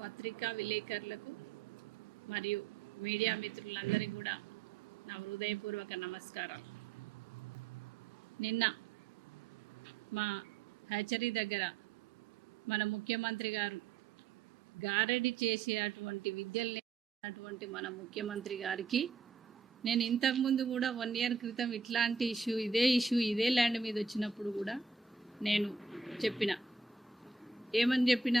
పత్రికా విలేకరులకు మరియు మీడియా మిత్రులందరికీ కూడా నా హృదయపూర్వక నమస్కారాలు. నిన్న మా హ్యాచరీ దగ్గర మన ముఖ్యమంత్రి గారు గారడి చేసే అటువంటి విద్యలు నేర్చుకున్నటువంటి మన ముఖ్యమంత్రి గారికి నేను ఇంతకుముందు కూడా వన్ ఇయర్ క్రితం ఇట్లాంటి ఇష్యూ ఇదే ఇష్యూ ఇదే ల్యాండ్ మీద వచ్చినప్పుడు కూడా నేను చెప్పిన. ఏమని చెప్పిన?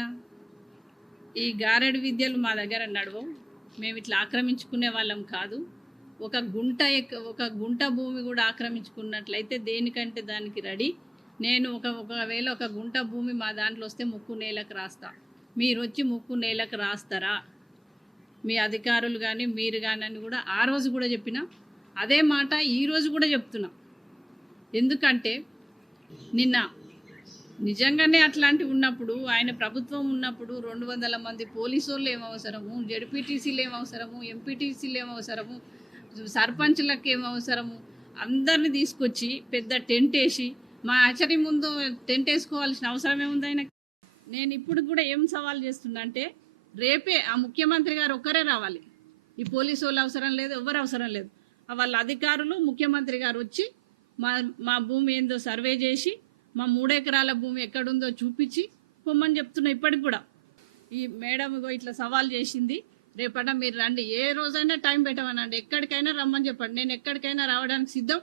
ఈ గారడి విద్యలు మా దగ్గర నడవవు. మేము ఇట్లా ఆక్రమించుకునే వాళ్ళం కాదు. ఒక గుంట ఎక్క- ఒక గుంట భూమి కూడా ఆక్రమించుకున్నట్లయితే దేనికంటే దానికి రెడీ. నేను ఒక ఒకవేళ ఒక గుంట భూమి మా దాంట్లో వస్తే ముక్కు నేలకు రాస్తా. మీరు వచ్చి ముక్కు నేలకు రాస్తారా? మీ అధికారులు కానీ మీరు కానీ అని కూడా ఆ రోజు కూడా చెప్పిన. అదే మాట ఈరోజు కూడా చెప్తున్నా. ఎందుకంటే నిన్న నిజంగానే అట్లాంటివి ఉన్నప్పుడు ఆయన ప్రభుత్వం ఉన్నప్పుడు రెండు వందల మంది పోలీసు వాళ్ళు ఏం అవసరము? జడ్పీటీసీలు ఏమవసరము అవసరము? ఎంపీటీసీలు ఏమవసరము అవసరము? సర్పంచ్లకు అవసరము? అందరిని తీసుకొచ్చి పెద్ద టెంట్ వేసి మా ఆచరి ముందు టెంట్ వేసుకోవాల్సిన అవసరం ఏముంది ఆయన నేను ఇప్పుడు కూడా ఏం సవాల్ చేస్తున్నా అంటే రేపే ఆ ముఖ్యమంత్రి గారు ఒక్కరే రావాలి. ఈ పోలీసు వాళ్ళు అవసరం లేదు ఎవరు అవసరం లేదు. ఆ వాళ్ళ అధికారులు ముఖ్యమంత్రి గారు వచ్చి మా మా భూమి ఏందో సర్వే చేసి మా మూడెకరాల భూమి ఎక్కడుందో చూపించి పొమ్మని చెప్తున్నా ఇప్పటికి కూడా. ఈ మేడం ఇట్లా సవాల్ చేసింది రేపట మీరు రండి. ఏ రోజైనా టైం పెట్టమనండి. ఎక్కడికైనా రమ్మని చెప్పండి. నేను ఎక్కడికైనా రావడానికి సిద్ధం.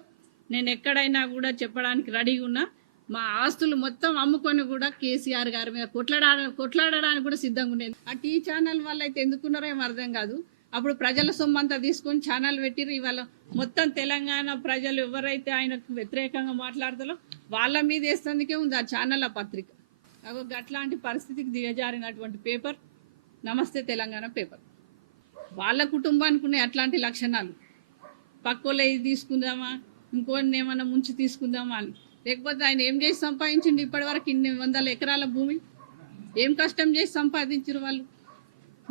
నేను ఎక్కడైనా కూడా చెప్పడానికి రెడీగా ఉన్నా. మా ఆస్తులు మొత్తం అమ్ముకొని కూడా కేసీఆర్ గారి మీద కొట్లాడా కొట్లాడడానికి కూడా సిద్ధంగా ఉండేది ఆ టీ ఛానల్ వల్ల అయితే ఎందుకున్నారో ఏం అర్థం కాదు. అప్పుడు ప్రజల సొమ్మంతా తీసుకొని ఛానల్ పెట్టిరు ఇవాళ మొత్తం తెలంగాణ ప్రజలు ఎవరైతే ఆయనకు వ్యతిరేకంగా మాట్లాడతారో వాళ్ళ మీద వేస్తుందికే ఉంది ఆ ఛానల్ ఆ పత్రిక అట్లాంటి పరిస్థితికి దిగజారినటువంటి పేపర్ నమస్తే తెలంగాణ పేపర్. వాళ్ళ కుటుంబానికి ఉన్నాయి అట్లాంటి లక్షణాలు. పక్కోలే ఇది తీసుకుందామా ఇంకోని ఏమన్నా ముంచి తీసుకుందామా అని. లేకపోతే ఆయన ఏం చేసి సంపాదించిండు ఇప్పటివరకు ఇన్ని వందల ఎకరాల భూమి? ఏం కష్టం చేసి సంపాదించారు వాళ్ళు?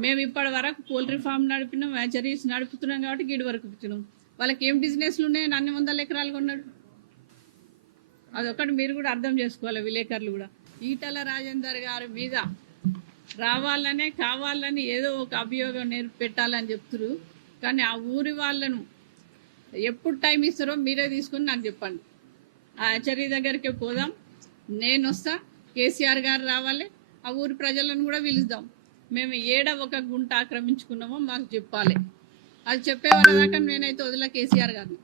మేము ఇప్పటి వరకు పోల్ట్రీ ఫామ్ నడిపినాం వ్యాచరీస్ నడుపుతున్నాం కాబట్టి గిడి వరకు ఇచ్చినాం వాళ్ళకి ఏం బిజినెస్లు ఉన్నాయని అన్ని వందల ఎకరాలు కొన్నాడు. అదొకటి మీరు కూడా అర్థం చేసుకోవాలి విలేకరులు కూడా. ఈటల రాజేందర్ గారి మీద రావాలనే కావాలని ఏదో ఒక అభియోగం నేర్పు పెట్టాలని చెప్తురు. కానీ ఆ ఊరి వాళ్ళను ఎప్పుడు టైం ఇస్తారో మీరే తీసుకుని నాకు చెప్పండి. ఆ ఆచార్య దగ్గరికి పోదాం. నేను వస్తా కేసీఆర్ గారు రావాలి. ఆ ఊరి ప్రజలను కూడా పిలుద్దాం. మేము ఏడ ఒక గుంట ఆక్రమించుకున్నామో మాకు చెప్పాలి. అది చెప్పే దాకా నేనైతే వదిలే కేసీఆర్ గారిని.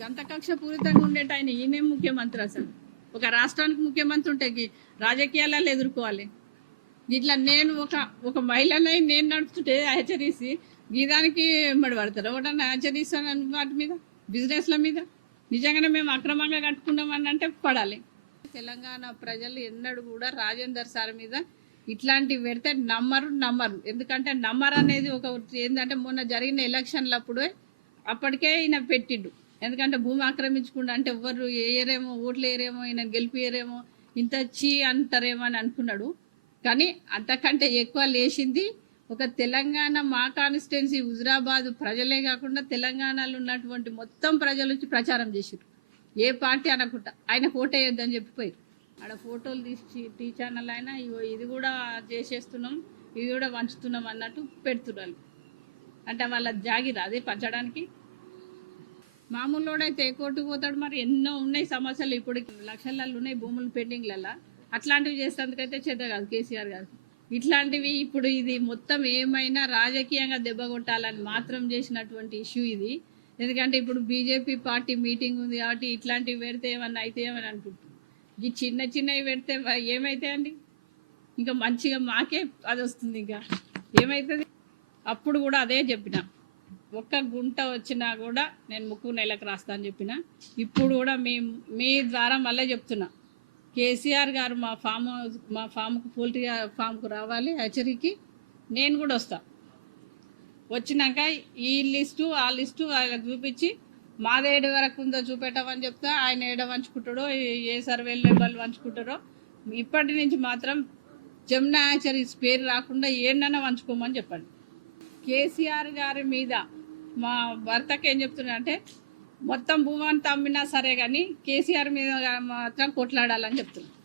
గంత కక్ష పూరితంగా ఉండేట ఆయన. ఈయనే ముఖ్యమంత్రి అసలు? ఒక రాష్ట్రానికి ముఖ్యమంత్రి ఉంటే రాజకీయాలలో ఎదుర్కోవాలి. ఇట్లా నేను ఒక ఒక మహిళనై నేను నడుపుతుంటే హెచ్చరిసి గీదానికి ఎమ్మడి పడతారు? ఒకటన్నా హెచ్చరిస్తాను వాటి మీద? బిజినెస్ల మీద? నిజంగానే మేము అక్రమంగా కట్టుకున్నామని అంటే పడాలి. తెలంగాణ ప్రజలు ఎన్నడూ కూడా రాజేందర్ సార్ మీద ఇట్లాంటివి పెడితే నమ్మరు నమ్మరు. ఎందుకంటే నమ్మరు అనేది ఒక ఏంటంటే మొన్న జరిగిన ఎలక్షన్లప్పుడు అప్పటికే ఈయన పెట్టిండు. ఎందుకంటే భూమి ఆక్రమించకుండా అంటే ఎవ్వరు వేయరేమో ఓట్లు వేయరేమో ఈయన గెలిపియరేమో ఇంత చీ అంటారేమో అని అనుకున్నాడు. కానీ అంతకంటే ఎక్కువ లేచింది ఒక తెలంగాణ మా కాన్స్టిట్యున్సీ హుజరాబాద్ ప్రజలే కాకుండా తెలంగాణలో ఉన్నటువంటి మొత్తం ప్రజలు వచ్చి ప్రచారం చేశారు ఏ పార్టీ అనకుండా. ఆయన ఫోటో వేయొద్దని చెప్పిపోయారు ఆడ ఫోటోలు తీసి టీ ఛానల్ అయినా ఇగో ఇది కూడా చేసేస్తున్నాం ఇది కూడా వంచుతున్నాం అన్నట్టు పెడుతున్నారు. అంటే వాళ్ళ జాగిరా అదే పంచడానికి మామూలు అయితే కోర్టుకు పోతాడు మరి ఎన్నో ఉన్నాయి సమస్యలు ఇప్పుడు లక్షలలో ఉన్నాయి భూములు పెండింగ్లలో అట్లాంటివి చేసేందుకైతే చేత కాదు కేసీఆర్ గారు. ఇట్లాంటివి ఇప్పుడు ఇది మొత్తం ఏమైనా రాజకీయంగా దెబ్బ కొట్టాలని మాత్రం చేసినటువంటి ఇష్యూ ఇది. ఎందుకంటే ఇప్పుడు బీజేపీ పార్టీ మీటింగ్ ఉంది కాబట్టి ఇట్లాంటివి పెడితే ఏమన్నా అయితే ఏమని అనుకుంటున్నాం ఈ చిన్న చిన్నవి పెడితే ఏమైతే అండి? ఇంకా మంచిగా మాకే అది వస్తుంది ఇంకా. ఏమవుతుంది అప్పుడు కూడా అదే చెప్పినాం. ఒక్క గుంట వచ్చినా కూడా నేను ముక్కు నెలకు రాస్తా అని చెప్పిన. ఇప్పుడు కూడా మీ మీ ద్వారా మళ్ళీ చెప్తున్నా. కేసీఆర్ గారు మా ఫామ్ మా ఫామ్కు పోల్ట్రీ ఫామ్కు రావాలి హెచ్చరికి నేను కూడా వస్తా. వచ్చినాక ఈ లిస్టు ఆ లిస్టు ఆయన చూపించి మాది ఏడు వరకు ఉందో చూపెట్టమని చెప్తా. ఆయన ఏడ వంచుకుంటాడో ఏ- సర్వేలు లెవెల్ వంచుకుంటారో ఇప్పటి నుంచి మాత్రం జమునా హ్యాచరీస్ పేరు రాకుండా ఏంటన్నా వంచుకోమని చెప్పండి. కేసీఆర్ గారి మీద మా భర్తకి ఏం చెప్తున్నా అంటే మొత్తం భూమి అంతా అమ్మినా సరే కానీ కేసీఆర్ మీద మాత్రం కొట్లాడాలని చెప్తున్నాను